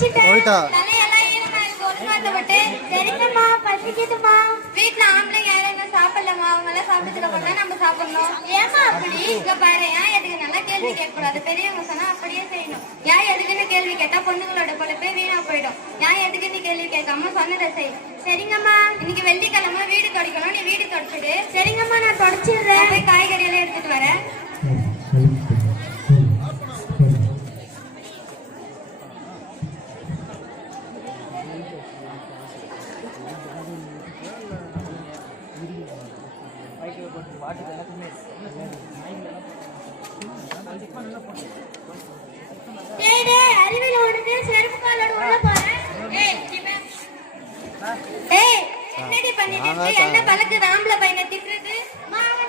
போயிட்டா தலையெல்லாம் ஈரமா இருக்கு ஒழுங்காட்டப்பட்டு. சரிங்கம்மா பசிக்குதுமா. வீட்டுல ஆம்பளைங்க யாரும் இன்னும் சாப்பிடலம்மா. அவங்க எல்லாம் சாப்பிட்டதுக்கு அப்புறம் தான் நம்ம சாப்பிடணும். ஏமா அப்படி? இங்க பாரு, ஏன் எதுக்கு நல்லா கேள்வி கேட்க கூடாது. பெரியவங்க சொன்னா அப்படியே செய்யணும். ஏன் எதுக்குன்னு கேள்வி கேட்டா பொண்ணுங்களோட பொழப்பே வீணா போயிடும். ஏன் எதுக்குன்னு கேள்வி கேட்காம சொன்னதை செய். சரிங்கம்மா. இன்னைக்கு வெள்ளிக்கிழமை வீடு துடைக்கணும். நீ வீடு துடைச்சிடு. சரிங்கம்மா, நான் துடைச்சிடுறேன். போய் காய்கறி எல்லாம் எடுத்துட்டு வரேன்.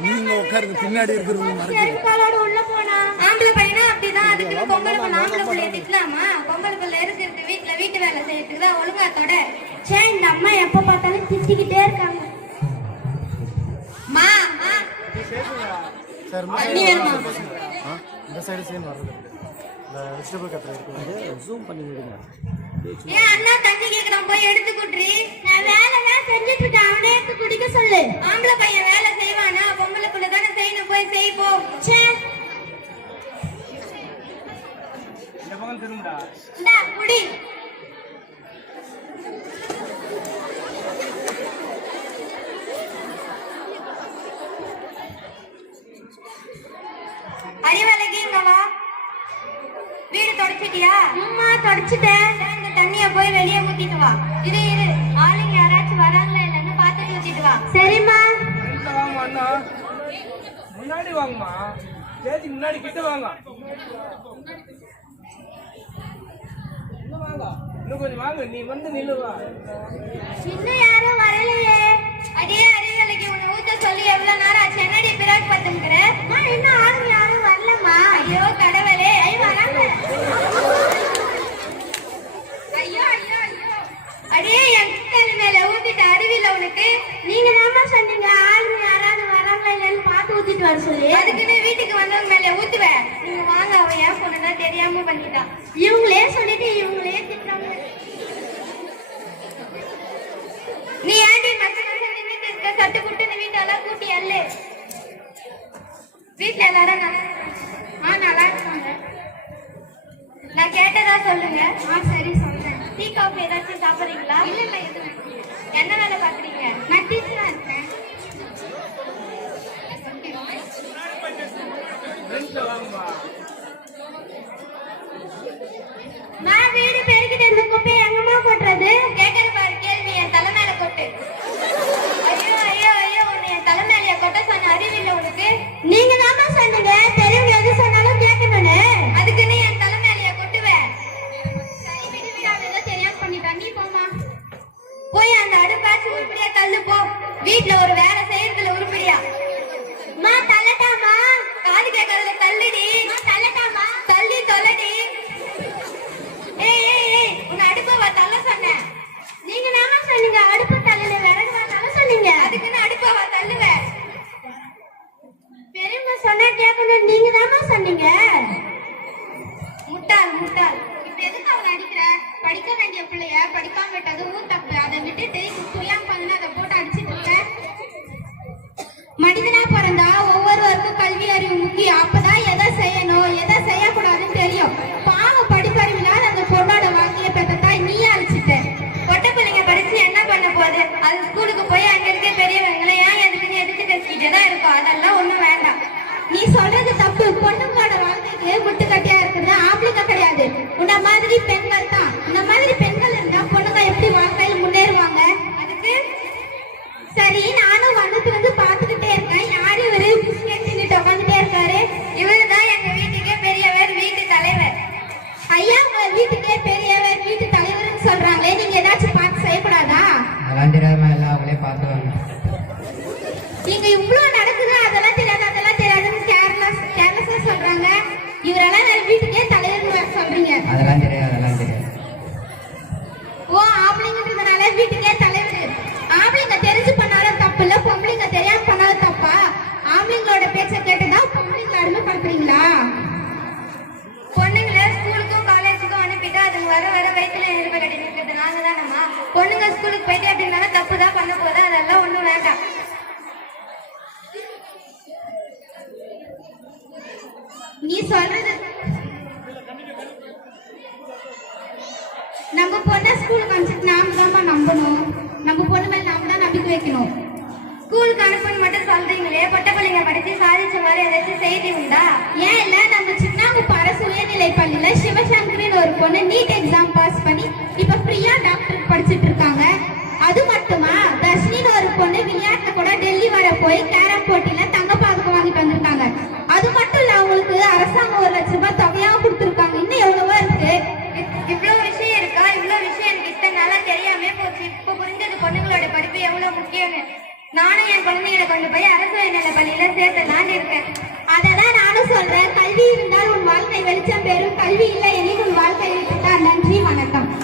நீங்க உட்காருங்க, பின்னாடி இருக்கிறது உள்ள போனா ஆம்பளை பையனா அப்படிதான். அதுக்கு பொம்பளை பிள்ளை ஆம்பளை பிள்ளைய திட்டலாமா? பொம்பளை பிள்ளை இருக்கிறது வீட்டுல வீட்டு வேலை செய்யறதுக்கு தான் ஒழுங்கா தொட. சே, இந்த அம்மா எப்ப பார்த்தாலும் திட்டிக்கிட்டே இருக்காங்க. மா இந்த சைடு சீன் வருது. இந்த வெஜிடபிள் கட்டர் இருக்கு, ஜூம் பண்ணி விடுங்க. ஏன் அண்ணா தண்ணி கேக்குறான், போய் எடுத்து குட்ரி. நான் வேலை செஞ்சுட்டு இருக்கேன், அவனே எடுத்து குடிக்க சொல்லு. ஆம்பளை பையன் வேலை செய்வானா? பொம்பளை பிள்ளை தானே செய்யணும். போய் செய் போ. இந்தா குடி. அறிவழகிங்கவா, வீடு தொடச்சிட்டியா? அம்மா தொடச்சிட்டேன். இந்த தண்ணிய போய் வெளியே ஊத்திட்டு வா. இரு ஆளுங்க யாராச்சும் வராங்களா இல்லன்னு பார்த்துட்டு ஊத்திட்டு வா. சரிம்மா. முன்னாடி வாங்கம்மா, ஸ்டேஜ் முன்னாடி கிட்ட வாங்க. இன்னும் கொஞ்சம் வாங்க, நீ வந்து நில்லுவா. இன்னும் யாரும் வரலையே. அடியே அறிவலைக்கு உன்னை ஊத்த சொல்லி எவ்வளவு நேரம் ஆச்சு? என்னடி பிராக் பத்துங்கிற? இன்னும் ஆளுங்க யாரும் வரலம்மா. ஐயோ கடவுளே, வராங்க. ஐயோ ஐயோ ஐயோ, அடியே என் கிட்ட மேல ஊத்திட்டு அறிவில்ல உனக்கு? நீங்க தாமா சொன்னீங்க ஆளுங்க யாராவது வராங்களா இல்லன்னு பார்த்து ஊத்திட்டு வர சொல்லி. அதுக்குன்னு வீட்டுக்கு வந்தவங்க மேல ஊத்துவேன். நீங்க வாங்க, அவன் ஏன் பொண்ணுதான் தெரியாம பண்ணிட்டான். இவங்களே சொல்லிட்டு இவங்களே திட்டுறாங்க. நீ ஏன்டி மக்கள் நின்றுட்டு இருக்க? சட்டு புட்டு இந்த வீட்டெல்லாம் கூட்டி அல்லு. வீட்டுல எல்லாரும் நல்லா இருக்காங்க. நான் கேட்டதா சொல்லுங்க. சரி சொல்றேன். டீ காஃபி ஏதாச்சும் சாப்பிடுறீங்களா? இல்ல எதுவும். என்ன வேலை பாக்குறீங்க? நான் டீச்சரா இருக்கேன். நான் வீடு பெருக்கிட்டு இந்த குப்பையை எங்கம்மா கொட்டுறது? கேட்கற பாரு கேள்வி, என் தலை மேல கொட்டு. ஐயோ ஐயோ ஐயோ, உன்னை என் தலை மேலைய கொட்ட சொன்ன அறிவில்லை உனக்கு? நீங்க தாமா சொன்னீங்க பெரியவங்க எது சொன்னாலும் கேட்கணும்னு. அதுக்கு நீ என் தலை மேலைய கொட்டுவேன். சரி விடு விடு, அவன் ஏதோ தெரியாம பண்ணிட்டான். நீ போமா, போய் அந்த அடுப்பாச்சு உருப்படியா தள்ளு போ. வீட்டுல ஒரு வேலை செய்யறதுல உருப்படியா. மா தள்ளட்டாமா? காது கேட்கறதுல தள்ளுடி. தள்ளட்டாமா? தள்ளி தொல்லடி. உன்னை அடுப்பவா தள்ள சொன்னேன். நீங்க நாம சொன்னீங்க அடுப்பு தள்ளல, விறகுவா தள்ள சொன்னீங்க. அதுக்குன்னு அடுப்பவா தள்ளுவேன். பெரியவங்க சொன்னா கேட்கணும், நீங்க தாமா சொன்னீங்க. முட்டாள் முட்டாள். இப்ப எதுக்கு அவன் அடிக்கிற? படிக்க வேண்டிய பிள்ளைய படிக்காம விட்டது ஊர் தப்பு. அதை விட்டுட்டு துயாம் பண்ணு அதை போட்டு அடிச்சுட்டு இருக்க. மனிதனா பிறந்தா ஒவ்வொருவருக்கும் கல்வி அறிவு முக்கியம். அப்பதான் எதை செய்யணும் எதை செய்யக்கூடாதுன்னு தெரியும். பாவம் படிப்பறிவினால் அந்த பொண்ணோட வாழ்க்கைய பெற்றதாய் நீயே அழிச்சிட்ட. பொட்ட பிள்ளைங்க படிச்சு என்ன பண்ண போகுது? அது ஸ்கூலுக்கு போய் அங்க இருக்க பெரியவங்களை ஏன் எதுக்குன்னு எதிர்த்து பேசிக்கிட்டே தான் இருக்கும். அதெல்லாம் ஒண்ணும் வேண்டாம். நீ சொல்றது தப்பு. பொண்ணுங்களோட வாழ்க்கைக்கு முட்டுக்கட்டியா இருக்கிறது ஆம்பளைங்க கிடையாது. உன்ன மாதிரி பெண்கள் தான். இந்த மாதிரி பெண்கள் இருந்தா பொண்ணுங்க எப்படி வாழ்க்கையில் முன்னேறுவாங்க? அதுக்கு சரி, நானும் வந்து பாத்துக்கிட்டே இருக்கேன். யாரு இவரு தின்னுட்டு உட்காந்துட்டே இருக்காரு? இவருதான் எங்க வீட்டுக்கே பெரியவர், வீட்டு தலைவர். ஐயா, உங்க வீட்டுக்கே பெரியவர் வீட்டு தலைவர்னு சொல்றாங்களே, நீங்க ஏதாச்சும் பார்த்து செய்யக்கூடாதா? அதெல்லாம் தெரியாம எல்லாம் அவங்களே பாத்துவாங்க. நீங்க இவ்வளவு நடக்குது அதெல்லாம் தெரியாதுன்னு கேர்லெஸ்ஸா சொல்றாங்க. இவரெல்லாம் நான் வீட்டுக்கே தலைவர் சொல்றீங்க. அதெல்லாம் தெரியாது. ஓ, ஆம்பளைங்கன்றதுனால வீட்டுக்கே தலைவர். ஆம்பளைங்க தெரிஞ்சு பண்ணாலும் தப்பு இல்ல, பொம்பளைங்க தெரியாம பண்ணாலும் தப்பா? ஆம்பளைங்களோட பேச்ச கேட்டுதான் பொம்பளைங்களை அடிமைப்படுத்துறீங்களா? பொண்ணுங்களை ஸ்கூலுக்கும் காலேஜுக்கும் அனுப்பிட்டு அதுங்க வர வயிற்றுல பொண்ணுங்க ஸ்கூலுக்கு போயிட்டு அப்படின்னால தப்பு தான் பண்ண போதா, அதெல்லாம் ஒண்ணும் வேண்டாம். நீ சொல்றது நம்ம பொண்ணை ஸ்கூலுக்கு அனுப்பிச்சிட்டு நாம தான் நம்பணும். நம்ம பொண்ணு மேல நாம தான் நம்பிக்கை வைக்கணும். ஸ்கூலுக்கு அனுப்பணும் மட்டும் சொல்றீங்களே, பொட்டை பிள்ளைங்க படிச்சு சாதிச்ச மாதிரி ஏதாச்சும் செய்தி உண்டா? ஏன் இல்ல, நம்ம சின்னாங்குப்பம் அரசு உயர்நிலை பள்ளியில சிவசங்கரின்னு ஒரு பொண்ணு நீட் எக்ஸாம் பாஸ் பண்ணி இப்ப ஃப்ரீயா டாக்டர் படிச்சுட்டு இருக்காங்க. அது மட்டுமா, தர்ஷினின்னு ஒரு பொண்ணு விளையாட்டுல கூட டெல்லி வர போய் கேரம் போட்டியில தங்க பதக்கம் வாங்கிட்டு வந்திருக்காங்க. அது மட்டும் இல்ல, அவங்களுக்கு அரசாங்கம் 1 லட்சம் ரூபாய் தொகையாவும் கொடுத்துருக்காங்க. இன்னும் எவ்வளவோ இருக்கு. இவ்வளவு விஷயம் இருக்கா? இவ்வளவு விஷயம் எனக்கு இத்தனை நாளா தெரியாம போச்சு. இப்ப புரிஞ்சது பொண்ணுங்களோட படிப்பு எவ்வளவு முக்கியம்னு. நானும் என் குழந்தைகளை கொண்டு போய் அரசு உயர்நிலை பள்ளியில சேர்த்தலான்னு இருக்கேன். அததான் நானும் சொல்றேன், கல்வி இருந்தால் உன் வாழ்க்கை வெளிச்சம் பெறும், கல்வி இல்லை எனில் உன் வாழ்க்கை